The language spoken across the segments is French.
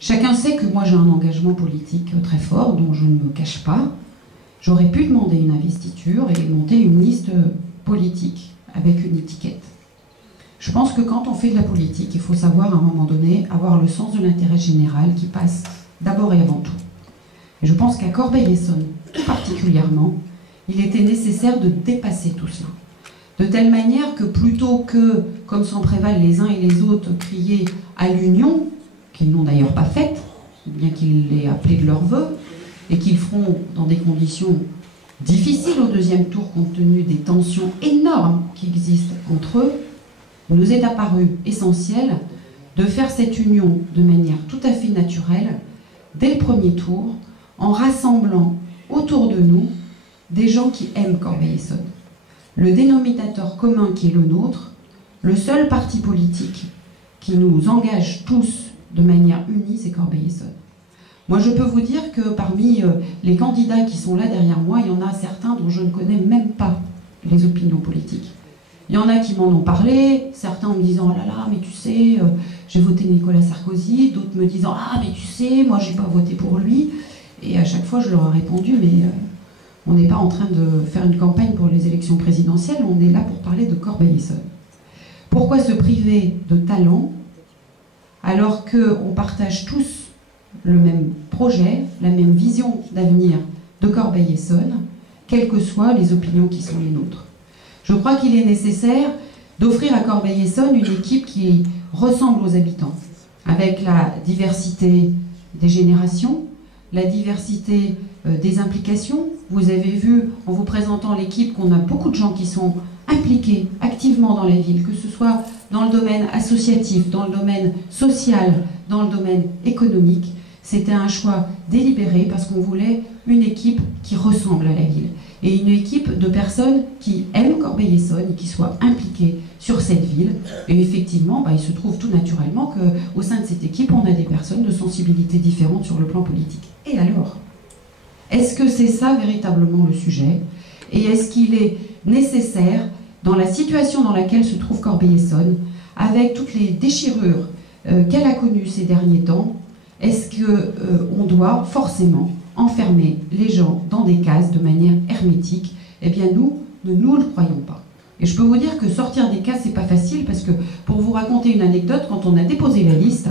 Chacun sait que moi j'ai un engagement politique très fort, dont je ne me cache pas. J'aurais pu demander une investiture et monter une liste politique avec une étiquette. Je pense que quand on fait de la politique, il faut savoir à un moment donné avoir le sens de l'intérêt général qui passe d'abord et avant tout. Et je pense qu'à Corbeil-Essonnes, tout particulièrement, il était nécessaire de dépasser tout cela. De telle manière que plutôt que, comme s'en prévalent les uns et les autres, crier à l'union, qu'ils n'ont d'ailleurs pas faite, bien qu'ils l'aient appelée de leur vœu, et qu'ils feront dans des conditions difficiles au deuxième tour compte tenu des tensions énormes qui existent entre eux, il nous est apparu essentiel de faire cette union de manière tout à fait naturelle dès le premier tour, en rassemblant autour de nous des gens qui aiment Corbeil-Essonnes. Le dénominateur commun qui est le nôtre, le seul parti politique qui nous engage tous de manière unie, c'est Corbeil-Essonnes. Moi, je peux vous dire que parmi les candidats qui sont là derrière moi, il y en a certains dont je ne connais même pas les opinions politiques. Il y en a qui m'en ont parlé, certains en me disant « Oh là là, mais tu sais, j'ai voté Nicolas Sarkozy », d'autres me disant « Ah, mais tu sais, moi, j'ai pas voté pour lui ». Et à chaque fois, je leur ai répondu « Mais on n'est pas en train de faire une campagne pour les élections présidentielles, on est là pour parler de Corbeil-Essonnes. » Pourquoi se priver de talent alors qu'on partage tous le même projet, la même vision d'avenir de Corbeil-Essonnes, quelles que soient les opinions qui sont les nôtres? Je crois qu'il est nécessaire d'offrir à Corbeil-Essonnes une équipe qui ressemble aux habitants, avec la diversité des générations, la diversité des implications. Vous avez vu, en vous présentant l'équipe, qu'on a beaucoup de gens qui sont impliqués activement dans la ville, que ce soit dans le domaine associatif, dans le domaine social, dans le domaine économique. C'était un choix délibéré parce qu'on voulait une équipe qui ressemble à la ville. Et une équipe de personnes qui aiment Corbeil-Essonnes et qui soient impliquées sur cette ville. Et effectivement, il se trouve tout naturellement qu'au sein de cette équipe, on a des personnes de sensibilités différentes sur le plan politique. Et alors? Est-ce que c'est ça véritablement le sujet? Et est-ce qu'il est nécessaire, dans la situation dans laquelle se trouve Corbeil-Essonnes, avec toutes les déchirures qu'elle a connues ces derniers temps, est-ce qu'on doit forcément enfermer les gens dans des cases de manière hermétique? Eh bien nous ne nous le croyons pas. Et je peux vous dire que sortir des cases, c'est pas facile, parce que, pour vous raconter une anecdote, quand on a déposé la liste,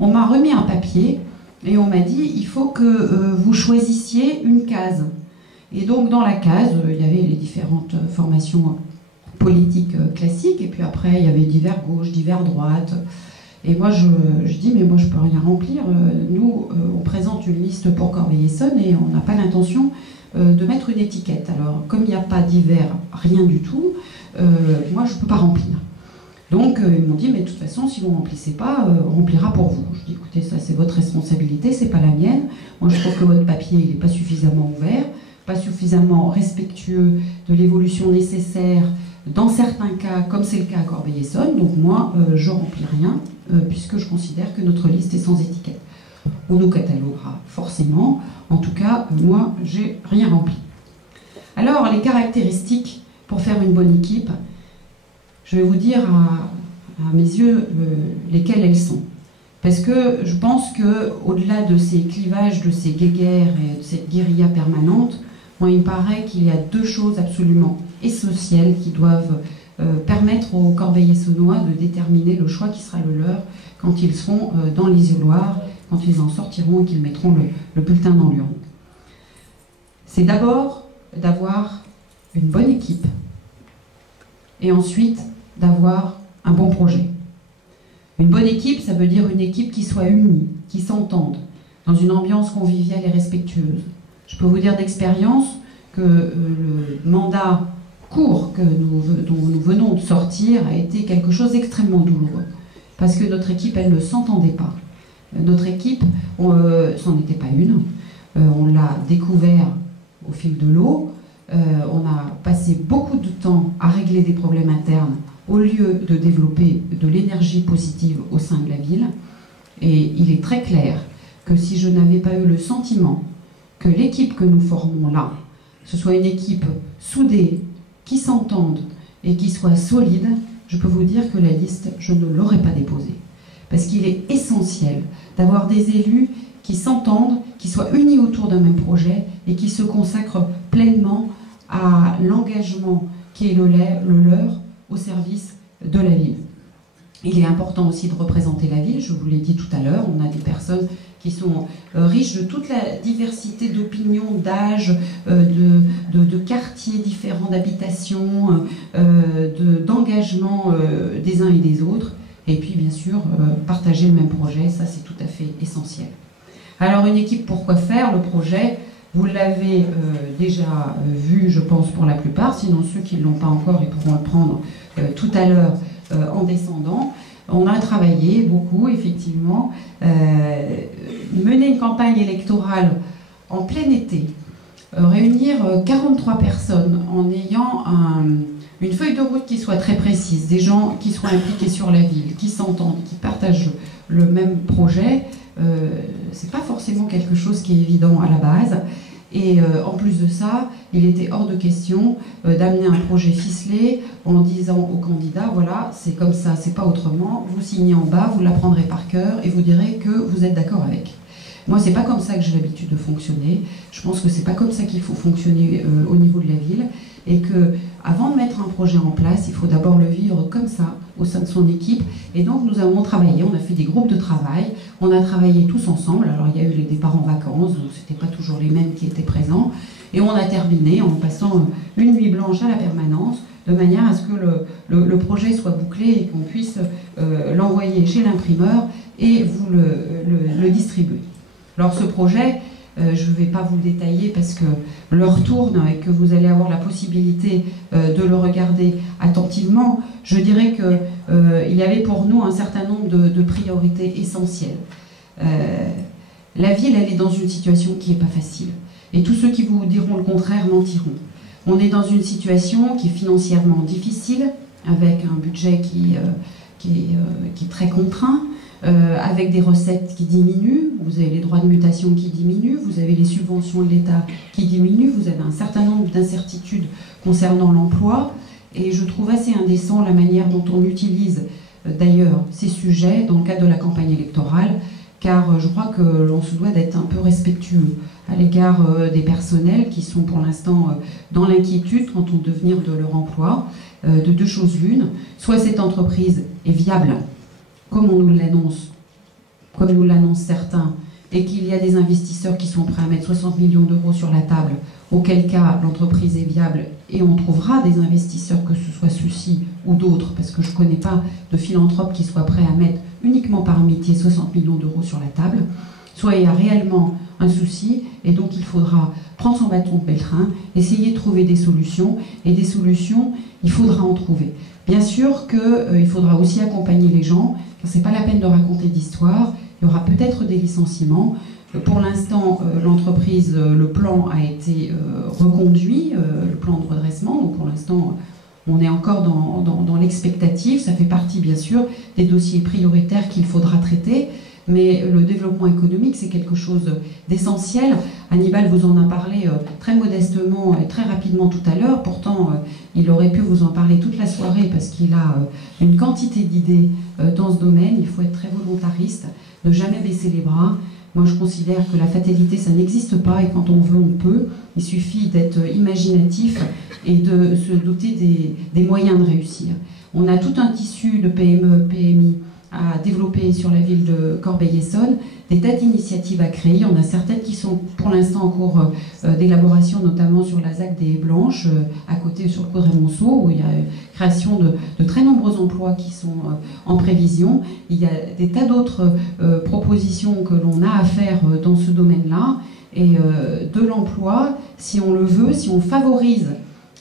on m'a remis un papier et on m'a dit il faut que vous choisissiez une case. Et donc dans la case, il y avait les différentes formations politiques classiques, et puis après il y avait divers gauche, divers droite. Et moi je dis mais moi je peux rien remplir, nous on présente une liste pour Corbeil-Essonnes et on n'a pas l'intention de mettre une étiquette. Alors comme il n'y a pas divers, rien du tout, moi je ne peux pas remplir. Donc ils m'ont dit mais de toute façon si vous ne remplissez pas, on remplira pour vous. Je dis écoutez, ça c'est votre responsabilité, c'est pas la mienne. Moi je trouve que votre papier il n'est pas suffisamment ouvert, pas suffisamment respectueux de l'évolution nécessaire dans certains cas, comme c'est le cas à Corbeil-Essonnes. Donc moi je remplis rien, puisque je considère que notre liste est sans étiquette. On nous cataloguera forcément, en tout cas moi j'ai rien rempli. Alors les caractéristiques pour faire une bonne équipe, je vais vous dire à mes yeux lesquelles elles sont. Parce que je pense qu'au-delà de ces clivages, de ces guéguerres et de cette guérilla permanente, moi il me paraît qu'il y a deux choses absolument essentielles qui doivent permettre aux Corbeil-Essonnois de déterminer le choix qui sera le leur quand ils seront dans l'isoloir, quand ils en sortiront et qu'ils mettront le bulletin dans l'urne. C'est d'abord d'avoir une bonne équipe et ensuite d'avoir un bon projet. Une bonne équipe, ça veut dire une équipe qui soit unie, qui s'entende, dans une ambiance conviviale et respectueuse. Je peux vous dire d'expérience que le mandat court dont nous venons de sortir a été quelque chose d'extrêmement douloureux. Parce que notre équipe, elle ne s'entendait pas. Notre équipe, c'en n'était pas une. On l'a découvert au fil de l'eau. On a passé beaucoup de temps à régler des problèmes internes au lieu de développer de l'énergie positive au sein de la ville. Et il est très clair que si je n'avais pas eu le sentiment que l'équipe que nous formons là, ce soit une équipe soudée, qui s'entende et qui soit solide, je peux vous dire que la liste, je ne l'aurais pas déposée. parce qu'il est essentiel d'avoir des élus qui s'entendent, qui soient unis autour d'un même projet et qui se consacrent pleinement à l'engagement qui est le leur au service de la ville. Il est important aussi de représenter la ville, je vous l'ai dit tout à l'heure, on a des personnes qui sont riches de toute la diversité d'opinions, d'âges, de quartiers différents, d'habitations, d'engagement des uns et des autres. Et puis bien sûr, partager le même projet, ça c'est tout à fait essentiel. Alors une équipe, pourquoi faire le projet? Vous l'avez déjà vu, je pense, pour la plupart, sinon ceux qui ne l'ont pas encore, ils pourront le prendre tout à l'heure en descendant. On a travaillé beaucoup, effectivement, mener une campagne électorale en plein été, réunir 43 personnes en ayant une feuille de route qui soit très précise, des gens qui soient impliqués sur la ville, qui s'entendent, qui partagent le même projet, c'est pas forcément quelque chose qui est évident à la base. Et en plus de ça, il était hors de question d'amener un projet ficelé en disant aux candidats, voilà, c'est comme ça, c'est pas autrement, vous signez en bas, vous l'apprendrez par cœur et vous direz que vous êtes d'accord avec. Moi, c'est pas comme ça que j'ai l'habitude de fonctionner. Je pense que c'est pas comme ça qu'il faut fonctionner au niveau de la ville, et que avant de mettre un projet en place, il faut d'abord le vivre comme ça au sein de son équipe. Et donc nous avons travaillé, on a fait des groupes de travail, on a travaillé tous ensemble. Alors il y a eu les départs en vacances, donc c'était pas toujours les mêmes qui étaient présents, et on a terminé en passant une nuit blanche à la permanence, de manière à ce que le projet soit bouclé et qu'on puisse l'envoyer chez l'imprimeur et vous le distribuer. Alors ce projet, je ne vais pas vous le détailler parce que l'heure tourne et que vous allez avoir la possibilité de le regarder attentivement. Je dirais qu'il y avait pour nous un certain nombre de priorités essentielles. La ville, elle est dans une situation qui n'est pas facile. Et tous ceux qui vous diront le contraire mentiront. On est dans une situation qui est financièrement difficile, avec un budget qui est très contraint, avec des recettes qui diminuent, vous avez les droits de mutation qui diminuent, vous avez les subventions de l'État qui diminuent, vous avez un certain nombre d'incertitudes concernant l'emploi, et je trouve assez indécent la manière dont on utilise d'ailleurs ces sujets dans le cadre de la campagne électorale, car je crois que l'on se doit d'être un peu respectueux à l'égard des personnels qui sont pour l'instant dans l'inquiétude quant au devenir de leur emploi, de deux choses l'une, soit cette entreprise est viable, comme on nous l'annonce, comme nous l'annoncent certains, et qu'il y a des investisseurs qui sont prêts à mettre 60 millions d'euros sur la table, auquel cas l'entreprise est viable, et on trouvera des investisseurs, que ce soit ceux-ci ou d'autres, parce que je ne connais pas de philanthrope qui soit prêt à mettre uniquement par amitié 60 millions d'euros sur la table, soit il y a réellement un souci, et donc il faudra prendre son bâton de pèlerin, essayer de trouver des solutions, et des solutions, il faudra en trouver. Bien sûr qu'il faudra aussi accompagner les gens, car ce n'est pas la peine de raconter d'histoire, il y aura peut-être des licenciements. Pour l'instant, l'entreprise, le plan a été reconduit, le plan de redressement, donc pour l'instant, on est encore dans l'expectative, ça fait partie bien sûr des dossiers prioritaires qu'il faudra traiter, mais le développement économique, c'est quelque chose d'essentiel. Hannibal vous en a parlé très modestement et très rapidement tout à l'heure. Pourtant, il aurait pu vous en parler toute la soirée parce qu'il a une quantité d'idées dans ce domaine. Il faut être très volontariste, ne jamais baisser les bras. Moi, je considère que la fatalité, ça n'existe pas, et quand on veut, on peut. Il suffit d'être imaginatif et de se doter des moyens de réussir. On a tout un tissu de PME, PMI à développer sur la ville de Corbeil-Essonnes, des tas d'initiatives à créer. On a certaines qui sont pour l'instant en cours d'élaboration, notamment sur la ZAC des Blanches, à côté sur le coup de Ramonceau, où il y a création de très nombreux emplois qui sont en prévision. Il y a des tas d'autres propositions que l'on a à faire dans ce domaine-là, et de l'emploi, si on le veut, si on favorise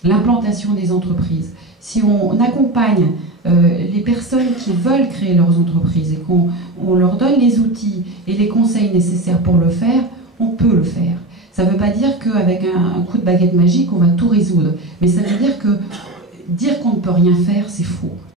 l'implantation des entreprises, si on accompagne les personnes qui veulent créer leurs entreprises et qu'on leur donne les outils et les conseils nécessaires pour le faire, on peut le faire. Ça ne veut pas dire qu'avec un coup de baguette magique, on va tout résoudre. Mais ça veut dire que dire qu'on ne peut rien faire, c'est faux.